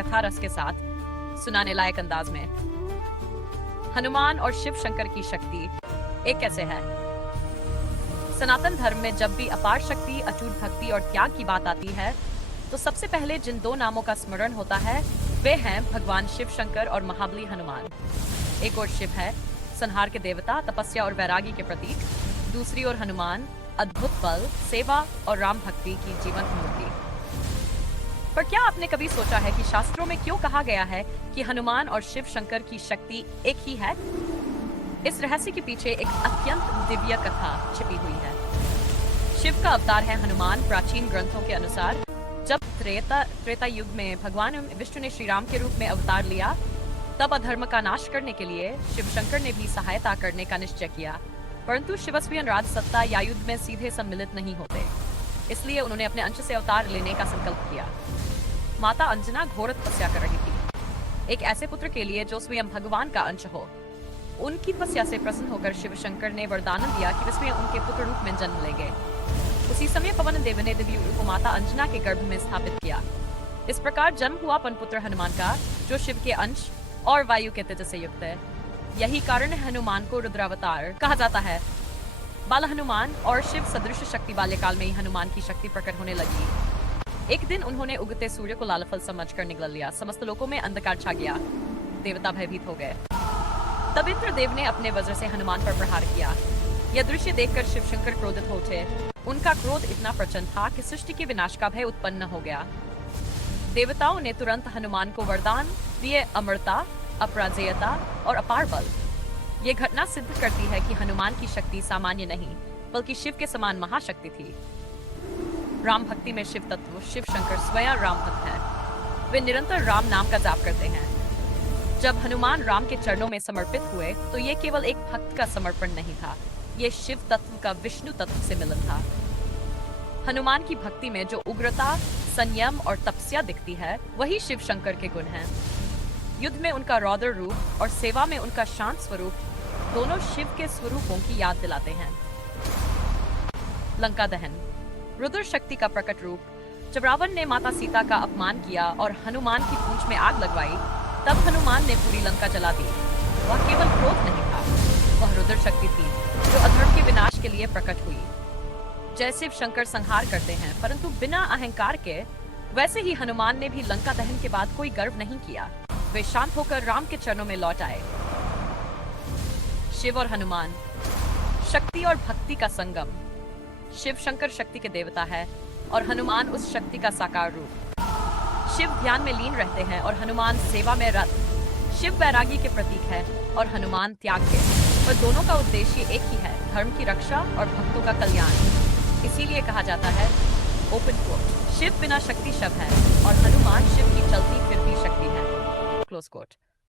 कथा रस के साथ सुनाने लायक अंदाज में। हनुमान और शिव शंकर की शक्ति एक कैसे है। सनातन धर्म में जब भी अपार शक्ति, अटूट भक्ति और त्याग की बात आती है तो सबसे पहले जिन दो नामों का स्मरण होता है वे हैं भगवान शिव शंकर और महाबली हनुमान। एक और शिव है संहार के देवता, तपस्या और वैरागी के प्रतीक। दूसरी ओर हनुमान अद्भुत बल, सेवा और राम भक्ति की जीवंत मूर्ति। पर क्या आपने कभी सोचा है कि शास्त्रों में क्यों कहा गया है कि हनुमान और शिव शंकर की शक्ति एक ही है? इस रहस्य के पीछे एक अत्यंत दिव्य कथा छिपी हुई है। शिव का अवतार है हनुमान। प्राचीन ग्रंथों के अनुसार जब त्रेता युग में भगवान विष्णु ने श्री राम के रूप में अवतार लिया तब अधर्म का नाश करने के लिए शिव शंकर ने भी सहायता करने का निश्चय किया। परंतु शिवस्वी राज सत्ता या युद्ध में सीधे सम्मिलित नहीं होते, इसलिए उन्होंने अपने अंश से अवतार लेने का संकल्प किया। माता अंजना घोर तपस्या कर रही थी एक ऐसे पुत्र के लिए जो स्वयं भगवान का अंश हो। उनकी तपस्या से प्रसन्न होकर शिव शंकर ने वरदान दिया कि वे स्वयं उनके पुत्र रूप में जन्म लेंगे। उसी समय पवन देव ने दिव्य उरु को माता अंजना के गर्भ में स्थापित किया। इस प्रकार जन्म हुआ पनपुत्र हनुमान का, जो शिव के अंश और वायु के तेज से युक्त है। यही कारण है हनुमान को रुद्रावतार कहा जाता है। बाल हनुमान और शिव सदृश शक्ति बाल्यकाल में ही हनुमान की शक्ति प्रकट होने लगी। एक दिन उन्होंने उगते सूर्य को लाल फल समझकर निगल लिया। समस्त लोकों में अंधकार छा गया। देवता भयभीत हो गए। तब इंद्रदेव ने अपने वज्र से हनुमान पर प्रहार किया। यह दृश्य देखकर शिव शंकर क्रोधित हो उठे। उनका क्रोध इतना प्रचंड था कि सृष्टि के विनाश का भय उत्पन्न हो गया। देवताओं ने तुरंत हनुमान को वरदान दिए अमरता, अपराजेयता और अपार बल। ये घटना सिद्ध करती है कि हनुमान की शक्ति सामान्य नहीं बल्कि शिव के समान महाशक्ति थी। राम भक्ति में शिव तत्व शिव शंकर स्वयं राम भक्त हैं। वे निरंतर राम नाम का जाप करते हैं। जब हनुमान राम के चरणों में समर्पित हुए तो ये केवल एक भक्त का समर्पण नहीं था, ये शिव तत्व का विष्णु तत्व से मिलन था। हनुमान की भक्ति में जो उग्रता, संयम और तपस्या दिखती है वही शिव शंकर के गुण हैं। युद्ध में उनका रौद्र रूप और सेवा में उनका शांत स्वरूप दोनों शिव के स्वरूपों की याद दिलाते हैं। लंका दहन, रुद्र शक्ति का प्रकट रूप। जब रावण ने माता सीता का अपमान किया और हनुमान की पूंछ में आग लगवाई तब हनुमान ने पूरी लंका जला दी। वह केवल क्रोध नहीं था, वह रुद्र शक्ति थी जो अधर्म के विनाश के लिए प्रकट हुई। जैसे शिव शंकर संहार करते हैं परंतु बिना अहंकार के, वैसे ही हनुमान ने भी लंका दहन के बाद कोई गर्व नहीं किया। वे शांत होकर राम के चरणों में लौट आए। शिव और हनुमान, शक्ति और भक्ति का संगम। शिव शंकर शक्ति के देवता है और हनुमान उस शक्ति का साकार रूप। शिव ध्यान में लीन रहते हैं और हनुमान सेवा में रत। शिव वैरागी के प्रतीक है और हनुमान त्याग के, पर दोनों का उद्देश्य एक ही है, धर्म की रक्षा और भक्तों का कल्याण। इसीलिए कहा जाता है ओपन कोट, शिव बिना शक्ति शव है और हनुमान शिव की चलती फिरती शक्ति है। Close coat.